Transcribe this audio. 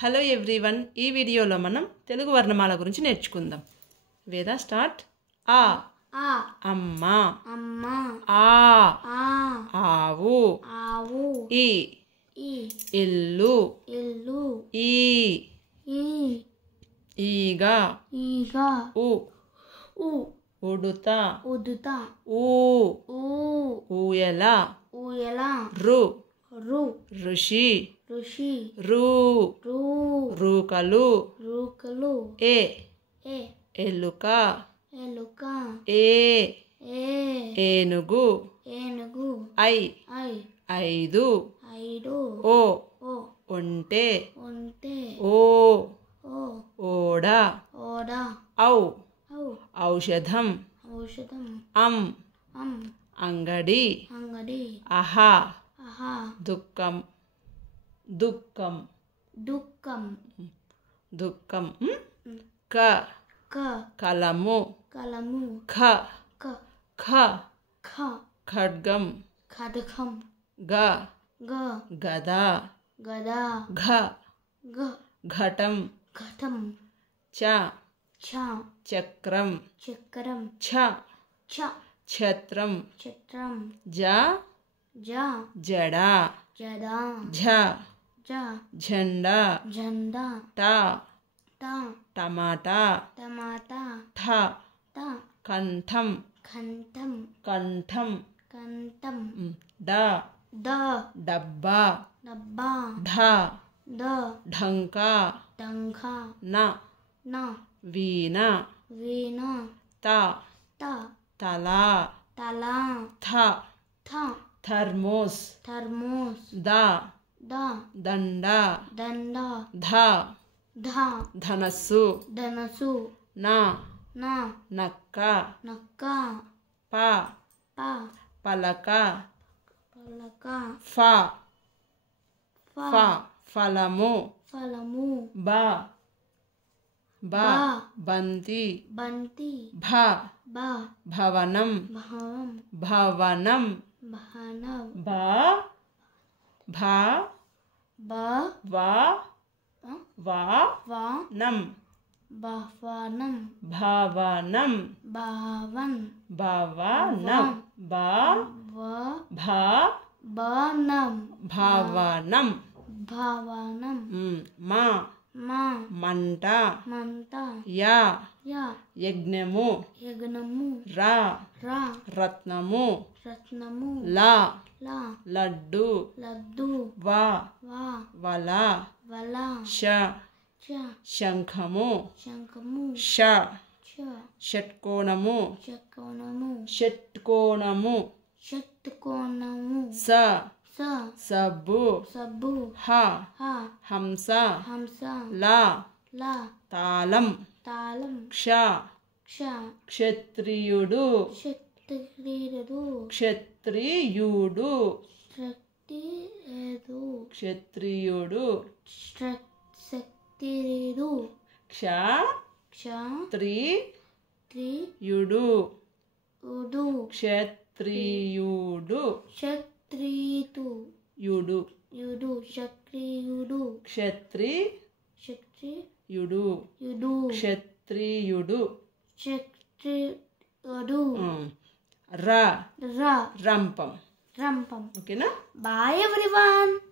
Hello everyone, ఈ వీడియోలో మనం తెలుగు వర్ణమాల గురించి నేర్చుకుందాం. వేద స్టార్ట్. ఆ ఆ అమ్మ, అమ్మ, ఆ ఆ ఆవు, ఆవు, ఈ ఈ ఇల్లు, ఇల్లు, ఈ ఈ ఈగ, ఈగ, ఉ ఉ ఉడుత, ఉదుత, ఊ ఊ ఊయల, ఊయల, రు రు ఋషి, ఋషి, రు రు రూకలు, రూకలు, ఏ ఏ ఎలుక, ఎలుక, ఏ ఏ ఏనుగు, ఏనుగు, ఐ ఐ ఐదు, ఐదు, ఓ ఓ ఒంటె, ఒంటె, ఓ ఓ ఓడ, ఓడ, ఔ ఔ ఔషధం, ఔషధం, అం అం అంగడి, అంగడి, అహ అహ దుఃఖం, దుఃఖం, దుఃఖం, దుఃఖం, క క కలము, కలము, ఖ క ఖ ఖ ఖడ్గం, ఖడ్గం, గ గ గద, గద, ఘ గ ఘటం, ఘటం, చ ఛ చక్రం, చక్రం, ఛ ఛ ఛత్రం, ఛత్రం, జ జ జడ, జడ, ఝ జ झंडा, జెండా, ట ట टमाटा, టమాటా, ఠ ట కంఠం, కంఠం, కంఠం, కంఠం, డ ద డబ్బా, డబ్బా, ఢ ద ఢంకా, డంఖ, న న వీణ, వీణ, త త తల, తల, థ థ థర్మోస్, థర్మోస్, ద ద దండ, దండ, ధ ధ ధనస్సు, ధనసు, న న నక్క, నక్క, ప ప పలక, పలక, ఫ ఫ ఫ ఫలము, ఫలము, బ బ బ బంతి, బంతి, భ బ భవనం, భవం, భవనం, భనం, భ భ బ వ వ వ నం, భవనం, భవనం, భవన్, భవనం, బ వ భ బనం, భవనం, భవనం, మ మా మంట, మంట, య య యజ్ఞము, యజ్ఞము, ర ర రత్నము, రత్నము, ల ల లడ్డు, లడ్డు, వ వ వల, వల, ష చ శంఖము, శంఖము, ష చ షట్కోణము, చకోణము, షట్కోణము, షట్కోణము, స స సబ్బు, సబ్బు, హ హ హంస, హంస, ల ల తాళం, తాళం, క్ష క్ష క్షత్రియుడు, క్షత్రియుడు, క్షత్రియుడు, క్షత్రియుడు, క్షత్రియుడు, క్షత్రియుడు, క్ష క్షత్రియుడు, త్రియుడు, క్షత్రియుడు, క్షత్రియుడు, యుడు, యుడు, క్షత్రియుడు, క్షత్రియుడు, యుడు, క్షత్రియుడు, క్షత్రియుడు, ర ర రంపం. రంపం. ఓకేనా? Bye everyone.